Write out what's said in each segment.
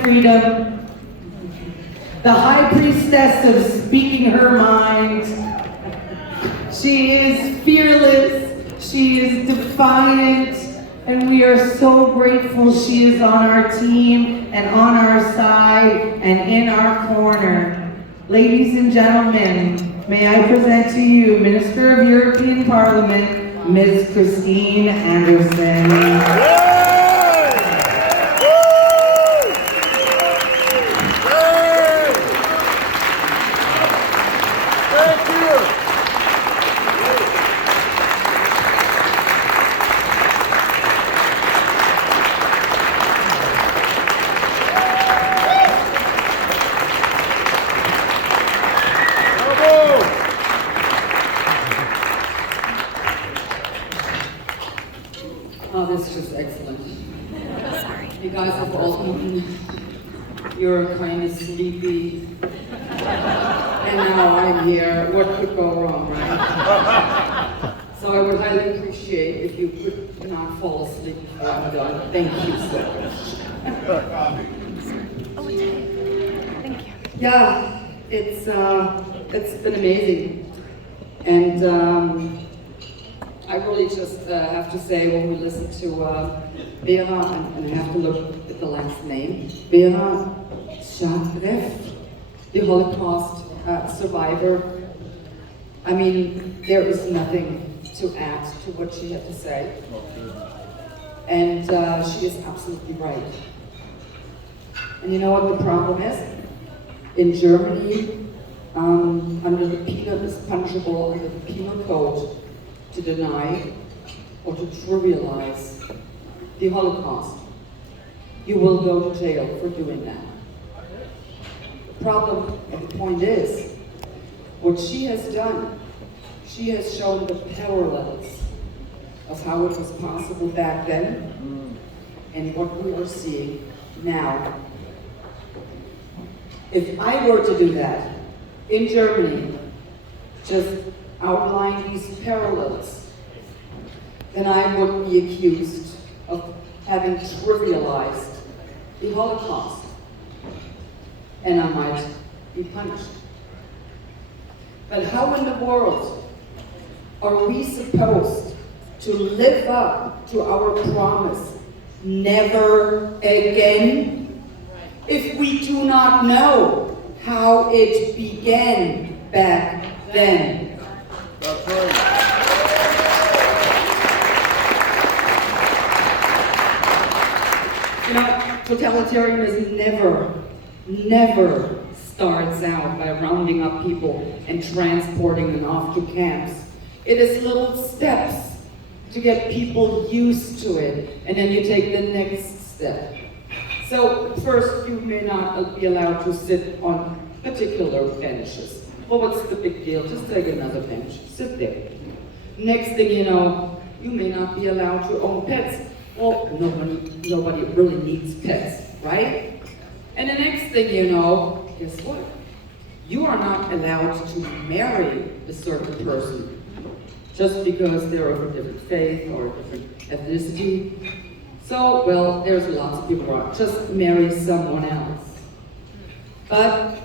of freedom, the high priestess of speaking her mind. She is fearless, she is defiant, and we are so grateful she is on our team and on our side and in our corner. Ladies and gentlemen, may I present to you Minister of European Parliament, Ms. Christine Anderson. Oh, this is just excellent. Sorry. You guys have all eaten. You're kind of sleepy. And now I'm here. What could go wrong, right? So I would highly appreciate if you could not fall asleep before I'm done. Thank you so much. Thank you. Yeah, it's been amazing. And I really just have to say, when we listen to Vera, and I have to look at the last name, Vera Shadreff, the Holocaust survivor. I mean, there is nothing to add to what she had to say. And she is absolutely right. And you know what the problem is? In Germany, under the penal, it's punishable under the penal code to deny or to trivialize the Holocaust. You will go to jail for doing that. The problem and the point is, what she has done, she has shown the parallels of how it was possible back then and what we are seeing now. If I were to do that in Germany, just outline these parallels, then I would be accused of having trivialized the Holocaust, and I might be punished. But how in the world are we supposed to live up to our promise, never again, if we do not know how it began back then? That's right. You know, totalitarianism never starts out by rounding up people and transporting them off to camps. It is little steps to get people used to it, and then you take the next step. So first, you may not be allowed to sit on particular benches. Well, what's the big deal? Just take another bench, sit there. Next thing you know, you may not be allowed to own pets. Well, nobody really needs pets, right? And the next thing you know, guess what? You are not allowed to marry a certain person just because they're of a different faith or a different ethnicity. So, well, there's lots of people who are just marry someone else. But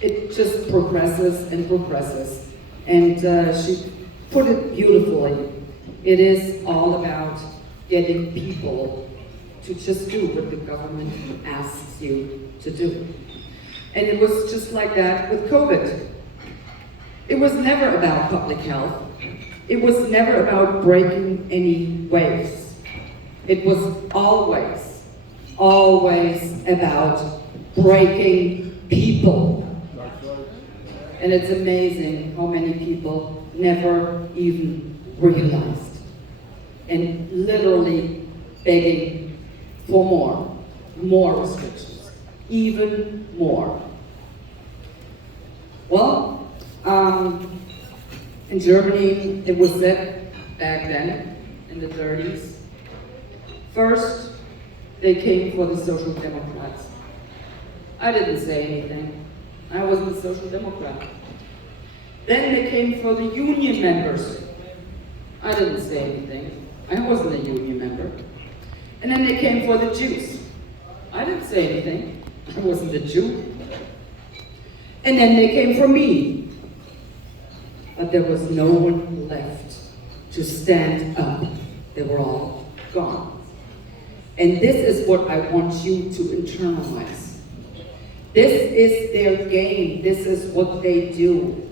it just progresses and progresses. And she put it beautifully. It is all about getting people to just do what the government asks you to do. And it was just like that with COVID. It was never about public health. It was never about breaking any waves. It was always about breaking people. And it's amazing how many people never even realized. And literally begging for more restrictions, even more. Well, in Germany, it was said back then, in the 30s, first, they came for the Social Democrats. I didn't say anything. I wasn't a Social Democrat. Then they came for the union members. I didn't say anything. I wasn't a union member. And then they came for the Jews. I didn't say anything. I wasn't a Jew. And then they came for me. But there was no one left to stand up. They were all gone. And this is what I want you to internalize. This is their game. This is what they do.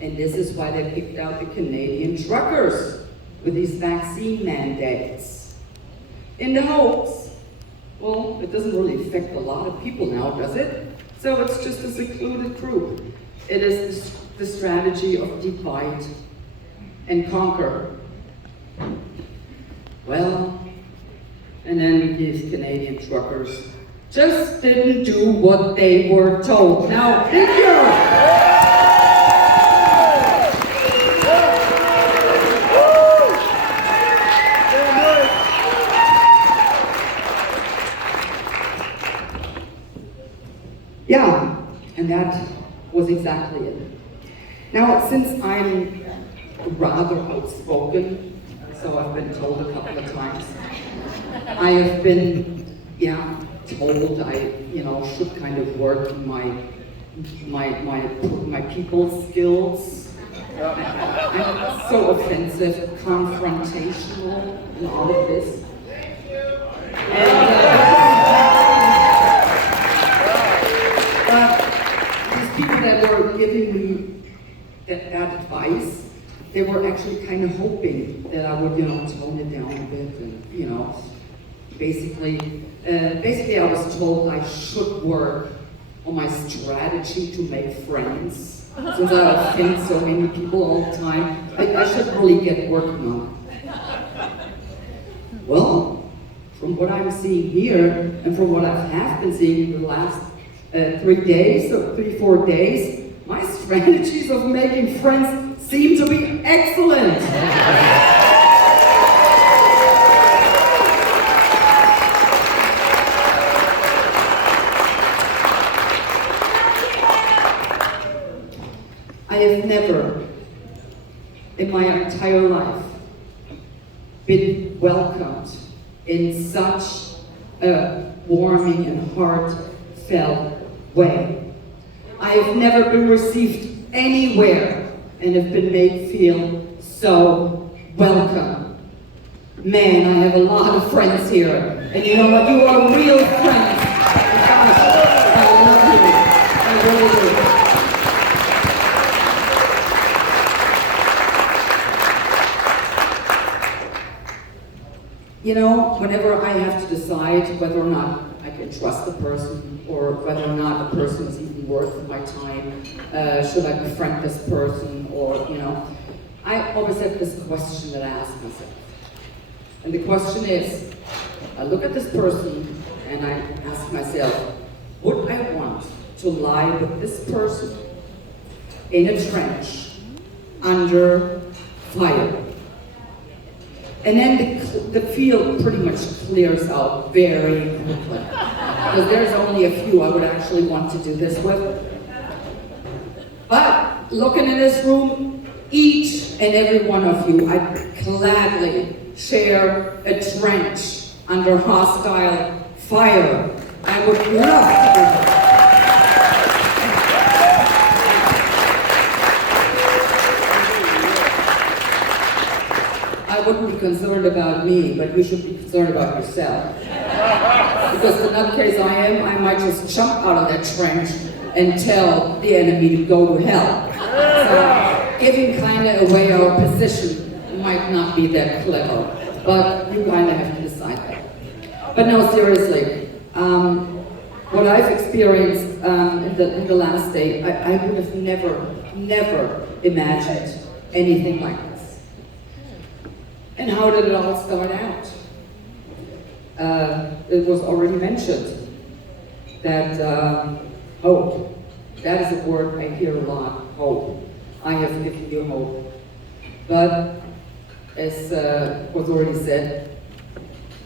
And this is why they picked out the Canadian truckers with these vaccine mandates. In the hopes, well, it doesn't really affect a lot of people now, does it? So it's just a secluded group. It is the strategy of divide and conquer. Well, and then these Canadian truckers just didn't do what they were told. Now, thank you! Yeah, and that was exactly it. Now, since I'm rather outspoken, so I've been told a couple of times, I have been, told I, should kind of work my people skills. I'm so offensive, confrontational, and all of this. People that were giving me that advice, they were actually kind of hoping that I would, tone it down a bit and, basically I was told I should work on my strategy to make friends. Since I offend so many people all the time, I should really get working on it. Well, from what I'm seeing here, and from what I have been seeing in the last 3-4 days, my strategies of making friends seem to be excellent. I have never, in my entire life, been welcomed in such a warming and heartfelt way. I have never been received anywhere and have been made feel so welcome. Man, I have a lot of friends here, and you know what? You are real friends. Gosh, I love you. I really do. Whenever I have to decide whether or not I can trust the person, or whether or not the person is even worth my time, should I befriend this person, or, I always have this question that I ask myself. And the question is, I look at this person and I ask myself, would I want to lie with this person in a trench under fire? And then the field pretty much clears out very quickly. Because there's only a few I would actually want to do this with. But looking in this room, each and every one of you, I'd gladly share a trench under hostile fire. I would love to do that. I wouldn't be concerned about me, but you should be concerned about yourself. Because the nutcase I am, I might just jump out of that trench and tell the enemy to go to hell. So giving kind of away our position might not be that clever, but you kind of have to decide that. But no, seriously, what I've experienced in the last day, I would have never imagined anything like this. And how did it all start out? It was already mentioned that hope, that is a word I hear a lot, hope. I have given you hope. But as was already said,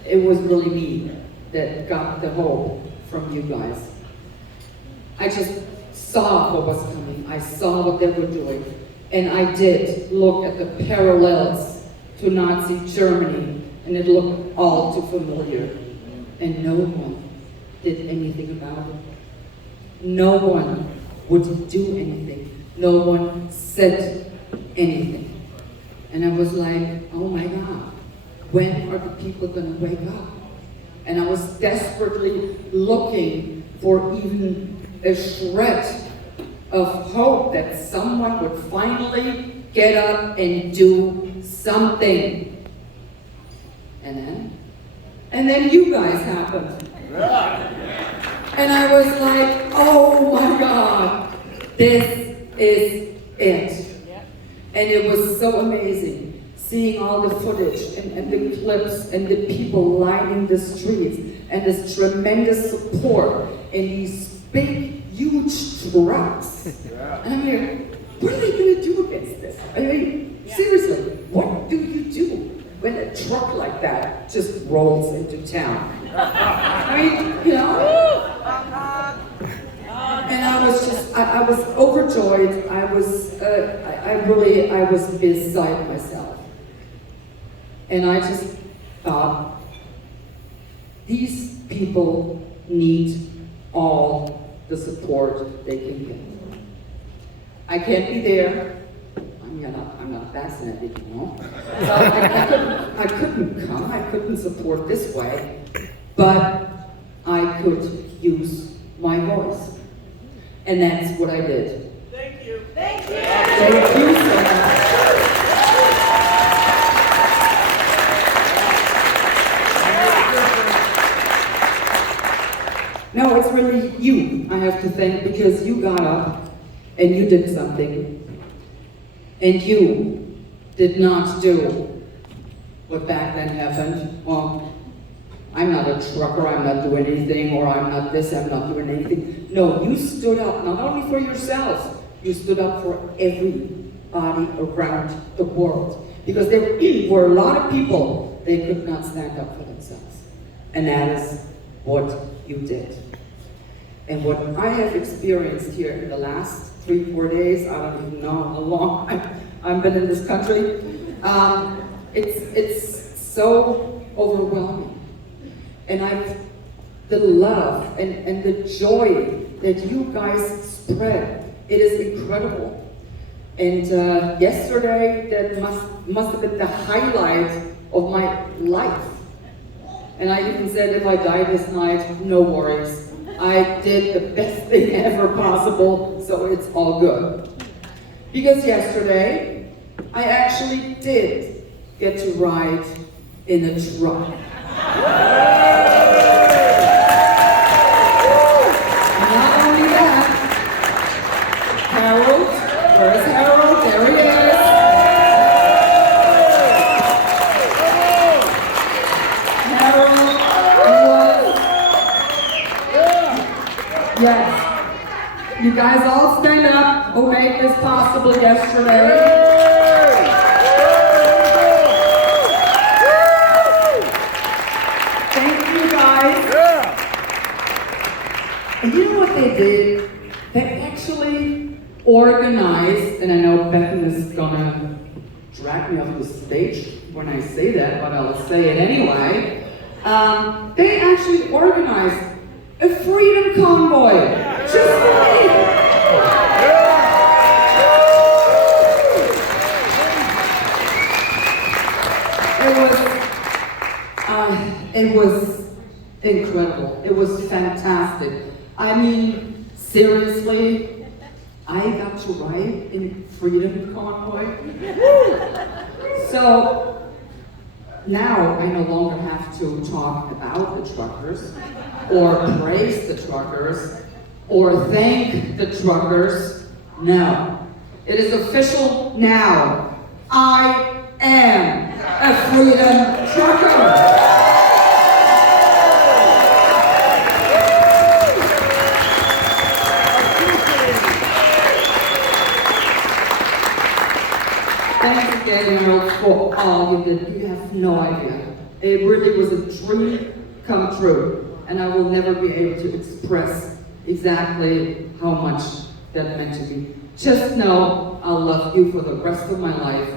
it was really me that got the hope from you guys. I just saw what was coming. I saw what they were doing. And I did look at the parallels to Nazi Germany, and it looked all too familiar. And no one did anything about it. no one would do anything. No one said anything. And I was like, oh my God, when are the people gonna wake up? And I was desperately looking for even a shred of hope that someone would finally get up and do something. And then you guys happened. And I was like, oh my God, this is it. And it was so amazing seeing all the footage and the clips and the people lining the streets and this tremendous support and these big, huge trucks. And I'm like, what are they going to do against this? I mean, seriously, what do you do when a truck like that just rolls into town? I mean, you know? And I was overjoyed. I was beside myself. And I just thought, these people need all the support they can get. I can't be there. I'm not vaccinated, you know. So I couldn't come. I couldn't support this way, but I could use my voice, and that's what I did. Thank you. Thank you. Thank you so much. No, it's really you I have to thank, because you got up and you did something. And you did not do what back then happened. Well, I'm not a trucker, I'm not doing anything, or I'm not this, I'm not doing anything. No, you stood up not only for yourself, you stood up for everybody around the world. Because there were a lot of people, they could not stand up for themselves. And that is what you did. And what I have experienced here in the last 3-4 days, I don't even know how long I've been in this country. It's so overwhelming. And the love and the joy that you guys spread, it is incredible. And yesterday, that must have been the highlight of my life. And I even said, if I die this night, no worries. I did the best thing ever possible, so it's all good. Because yesterday, I actually did get to ride in a truck. Not only that, Harold, where's Harold? There he is. Yes. You guys all stand up who made this possible yesterday. Thank you guys. And you know what they did? They actually organized, and I know Beckham is gonna drag me off the stage when I say that, but I'll say it anyway. They actually organized a freedom convoy, just for me. It was incredible. It was fantastic. I mean, seriously, I got to ride in freedom convoy. So now I no longer have to talk about the truckers, or praise the truckers, or thank the truckers. No. It is official now. I am a freedom trucker. Thanks again, Harold, for all you did. You have no idea. It really was a dream come true. And I will never be able to express exactly how much that meant to me. Just know I'll love you for the rest of my life.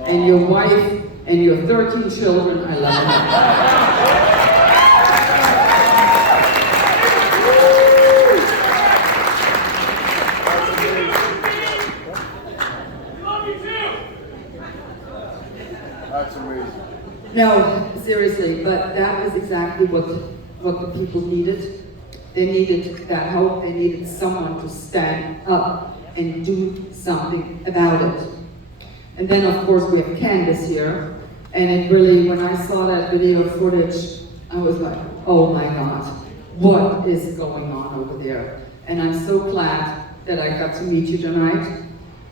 And your wife and your 13 children, I love you. No, seriously, but that was exactly what the people needed. They needed that hope. They needed someone to stand up and do something about it. And then, of course, we have Candace here. And it really, when I saw that video footage, I was like, oh my God, what is going on over there? And I'm so glad that I got to meet you tonight.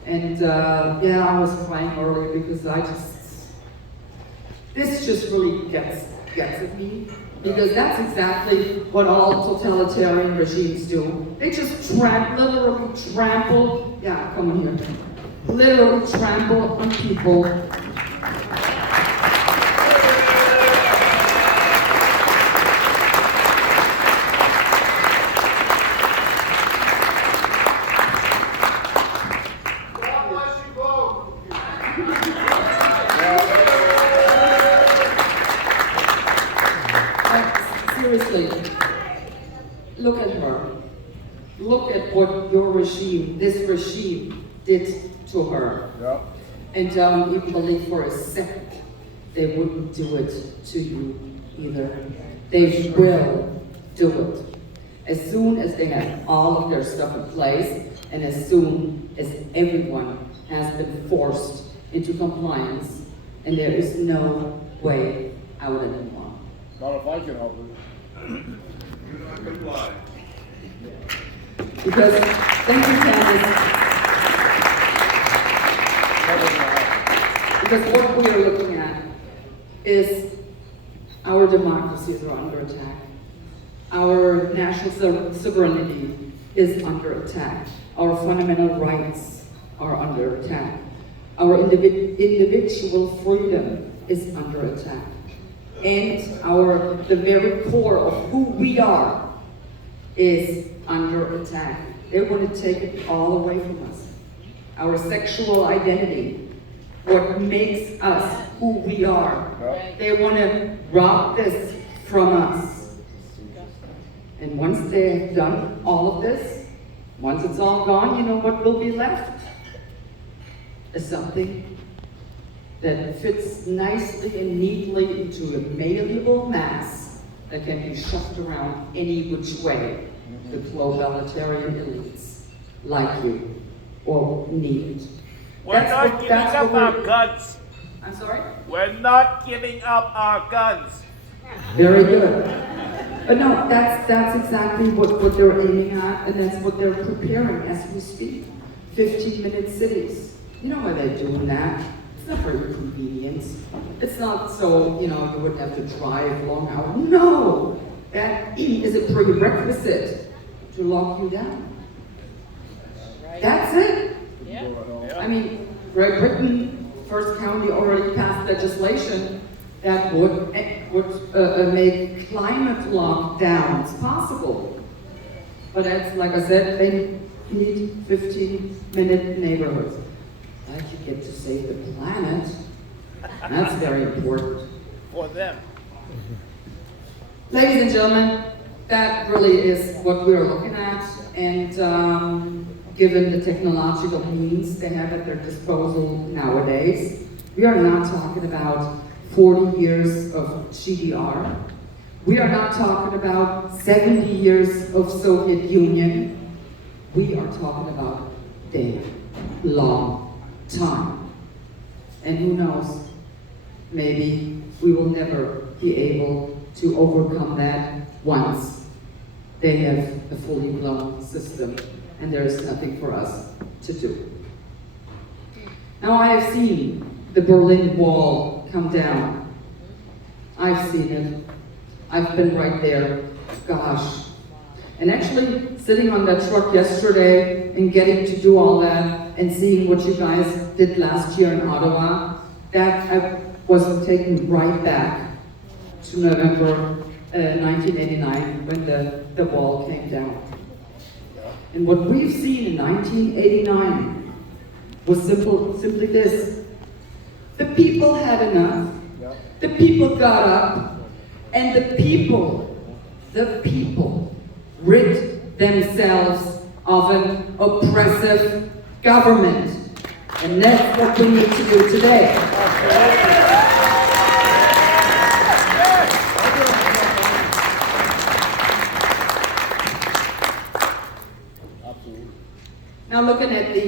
And yeah, I was crying earlier because this just really gets at me. Because that's exactly what all totalitarian regimes do. They just literally trample, yeah, come on here. Literally trample on people. Seriously, look at her. Look at what your regime, this regime, did to her. Yep. And don't even believe for a second they wouldn't do it to you either. They will do it. As soon as they have all of their stuff in place, and as soon as everyone has been forced into compliance, and there is no way out anymore. Not if I can help it. Because, thank you, Candace. Because what we are looking at is our democracies are under attack. Our national sovereignty is under attack. Our fundamental rights are under attack. Our individual freedom is under attack. And the very core of who we are is under attack. They want to take it all away from us. Our sexual identity, what makes us who we are. They want to rob this from us. And once they have done all of this, once it's all gone, you know what will be left? Is something that fits nicely and neatly into a malleable mass that can be shoved around any which way. The globalitarian elites like you or need it. We're not giving up our guns. I'm sorry? We're not giving up our guns. Very good. But no, that's exactly what they're aiming at, and that's what they're preparing as we speak. 15-minute cities. You know why they're doing that? It's not for your convenience. It's not so, you wouldn't have to drive long hours. No! That is a prerequisite to lock you down. That's it. Yeah. I mean, Great Britain, first county, already passed legislation that would make climate lockdowns possible. But as, like I said, they need 15-minute neighborhoods. Like you get to save the planet. That's very important. For them. Ladies and gentlemen, that really is what we're looking at. And given the technological means they have at their disposal nowadays, we are not talking about 40 years of GDR. We are not talking about 70 years of Soviet Union. We are talking about their long time. And who knows, maybe we will never be able to overcome that once they have a fully blown system and there is nothing for us to do. Now I have seen the Berlin Wall come down. I've seen it. I've been right there. Gosh. And actually sitting on that truck yesterday and getting to do all that and seeing what you guys did last year in Ottawa, that I was taken right back to November 1989 when the wall came down. And what we've seen in 1989 was simply this. The people had enough. The people got up, and the people rid themselves of an oppressive government. And that's what we need to do today. Now looking at the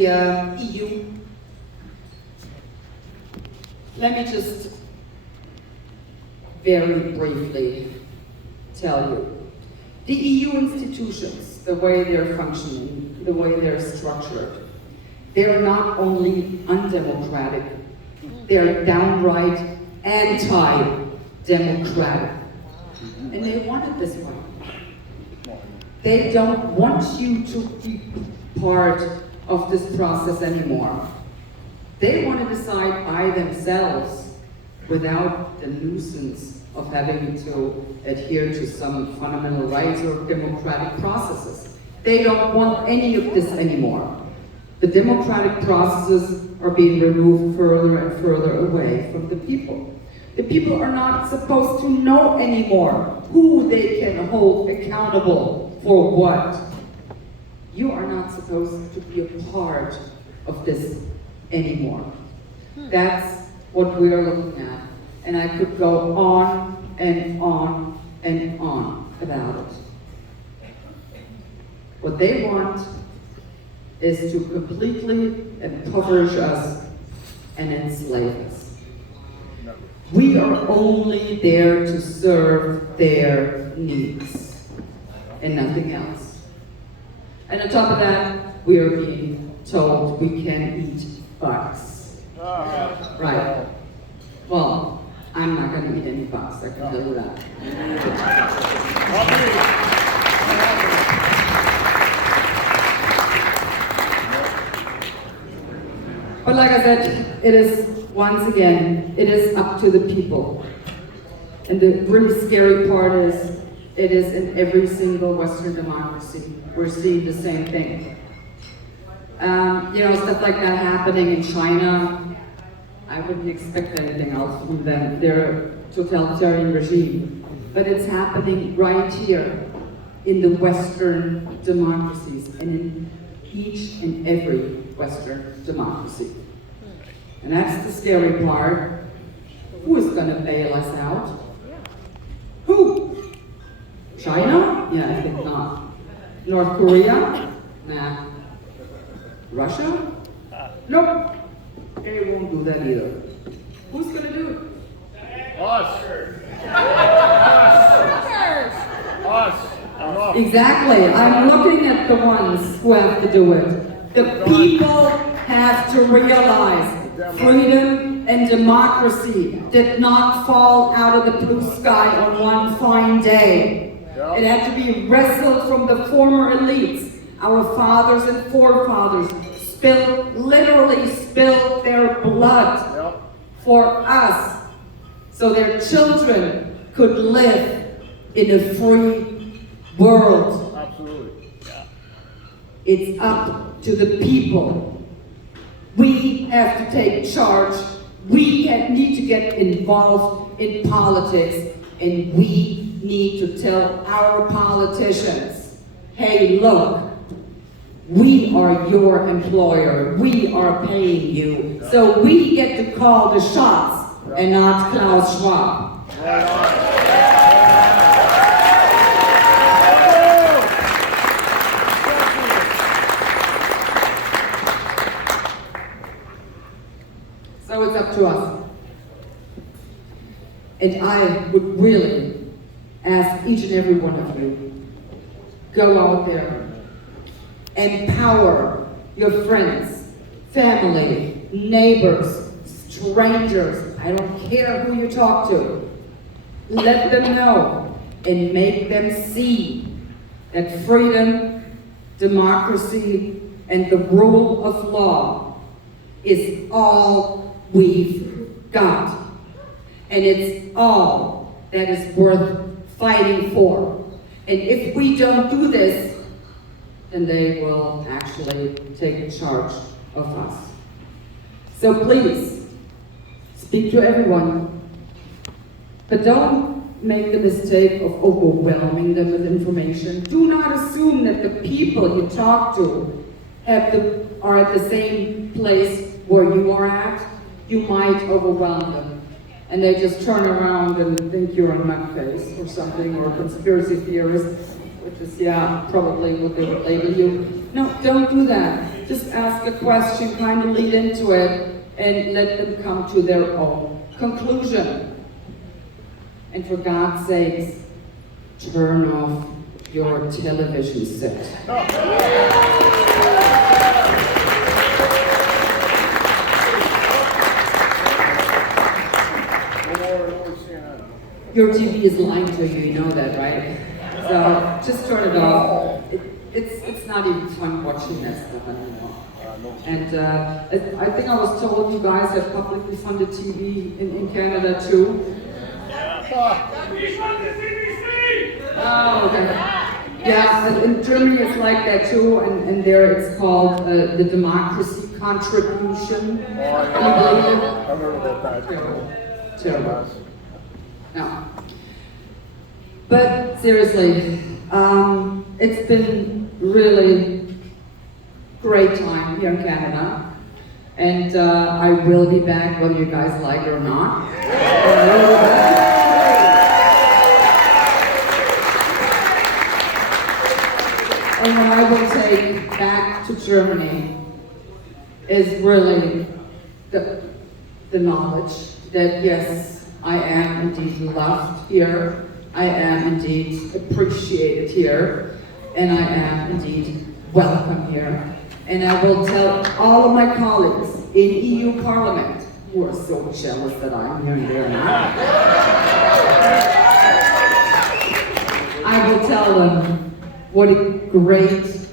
EU, let me just very briefly tell you. The EU institutions, the way they're functioning, the way they're structured, they're not only undemocratic, they're downright anti-democratic. And they want it this way. They don't want you to be part of this process anymore. They want to decide by themselves without the nuisance of having to adhere to some fundamental rights or democratic processes. They don't want any of this anymore. The democratic processes are being removed further and further away from the people. The people are not supposed to know anymore who they can hold accountable for what. You are not supposed to be a part of this anymore. That's what we are looking at. And I could go on and on and on about it. What they want is to completely impoverish us and enslave us. We are only there to serve their needs and nothing else. And on top of that, we are being told we can eat bugs. Right. Well, I'm not going to eat any bugs, I can tell you that. But like I said, it is, once again, it is up to the people. And the really scary part is, it is in every single Western democracy. We're seeing the same thing. Stuff like that happening in China, I wouldn't expect anything else from them. They're a totalitarian regime. But it's happening right here in the Western democracies and in each and every Western democracy. And that's the scary part. Who is going to bail us out? Who? China? Yeah, I think not. North Korea? Nah. Russia? Nope. They won't do that either. Who's going to do it? Us. Us. Exactly. I'm looking at the ones who have to do it. The people have to realize freedom and democracy did not fall out of the blue sky on one fine day. It had to be wrestled from the former elites. Our fathers and forefathers literally spilled their blood for us so their children could live in a free world. Absolutely. Yeah. It's up to the people. We have to take charge. We need to get involved in politics, and we need to tell our politicians, hey, look, we are your employer. We are paying you. So we get to call the shots and not Klaus Schwab. Right on. So it's up to us. And I would really ask each and every one of you, go out there, empower your friends, family, neighbors, strangers, I don't care who you talk to. Let them know and make them see that freedom, democracy, and the rule of law is all we've got. And it's all that is worth fighting for. And if we don't do this, then they will actually take charge of us. So please, speak to everyone, but don't make the mistake of overwhelming them with information. Do not assume that the people you talk to are at the same place where you are at. You might overwhelm them, and they just turn around and think you're a nutcase or something, or a conspiracy theorist, which is, yeah, probably what they would label you. No, don't do that. Just ask a question, kind of lead into it, and let them come to their own conclusion. And for God's sakes, turn off your television set. Your TV is lying to you, you know that, right? So just turn it off. It's not even fun watching that stuff anymore. And I think I was told you guys have publicly funded TV in Canada too. Oh, okay. Yeah, in Germany it's like that too, and there it's called the democracy contribution. Can you believe it? I remember that. Terrible. No. But seriously, it's been really great time here in Canada, and I will be back whether you guys like it or not. And what I will take back to Germany is really the knowledge that yes, I am indeed loved here, I am indeed appreciated here, and I am indeed welcome here. And I will tell all of my colleagues in EU Parliament who are so jealous that I'm here and they're not. I will tell them what a great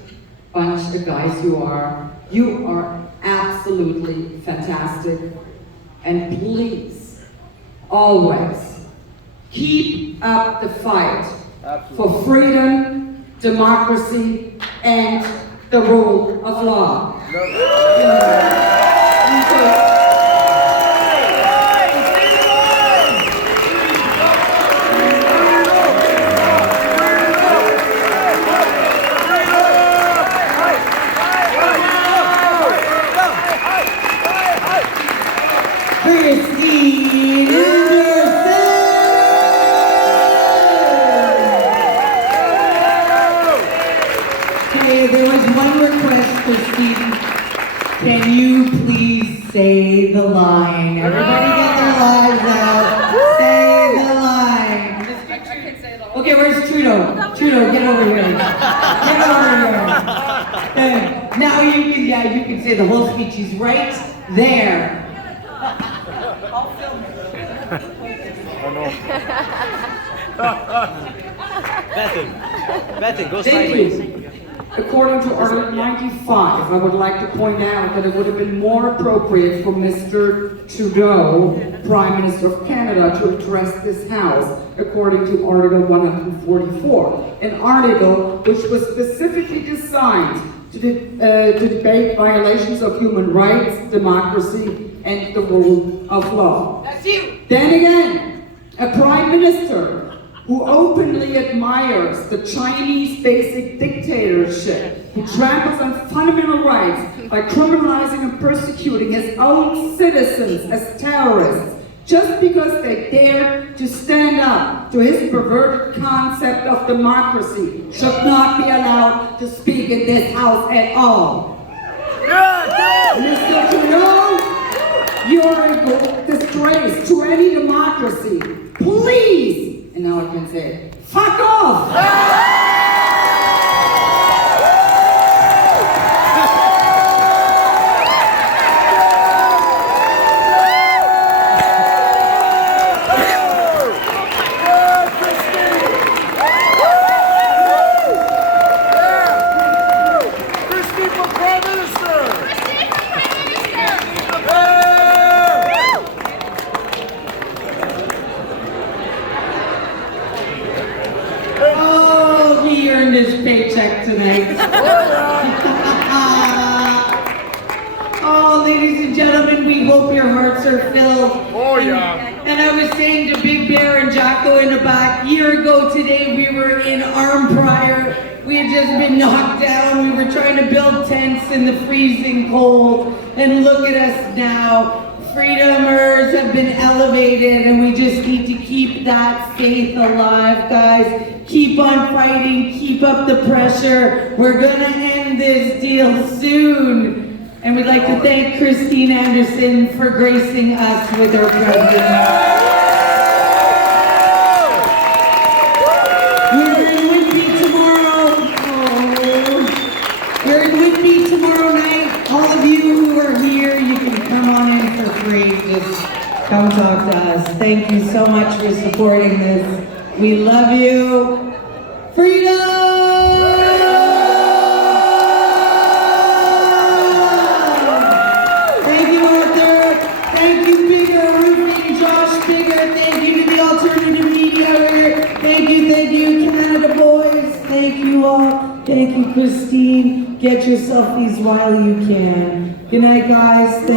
bunch of guys you are. You are absolutely fantastic. And please, always, keep up the fight for freedom, democracy, and the rule of law. There was one request for Steve. Can you please say the line? Everybody get their lives out. Say the line. Okay, where's Trudeau? Trudeau, get over here. Get over here. Now you can say the whole speech. He's right there. I'll film it. Oh no. Bethan, go Thank sideways. you. According to Article 95, I would like to point out that it would have been more appropriate for Mr. Trudeau, Prime Minister of Canada, to address this House, according to Article 144, an article which was specifically designed to debate violations of human rights, democracy, and the rule of law. That's you. Then again, a Prime Minister who openly admires the Chinese basic dictatorship, who tramples on fundamental rights by criminalizing and persecuting his own citizens as terrorists, just because they dare to stand up to his perverted concept of democracy, should not be allowed to speak in this House at all. Mr. Trudeau, you're a disgrace to any democracy. Please! And now I can say, fuck off! His paycheck tonight. Oh, ladies and gentlemen, we hope your hearts are filled. Oh yeah. And I was saying to Big Bear and Jocko in the back, a year ago today we were in Arnprior. We had just been knocked down. We were trying to build tents in the freezing cold. And look at us now, freedomers have been elevated, and we just need to keep that faith alive, guys. Keep on fighting, keep up the pressure. We're gonna end this deal soon. And we'd like to thank Christine Anderson for gracing us with her presence. We're in Whitby tomorrow. We're in Whitby tomorrow night. All of you who are here, you can come on in for free. Just come talk to us. Thank you so much for supporting this. We love you. Freedom! Thank you, Arthur. Thank you, Bigger Roofing, Josh Bigger. Thank you to the alternative media here. Thank you, Canada boys. Thank you all. Thank you, Christine. Get yourself these while you can. Good night, guys.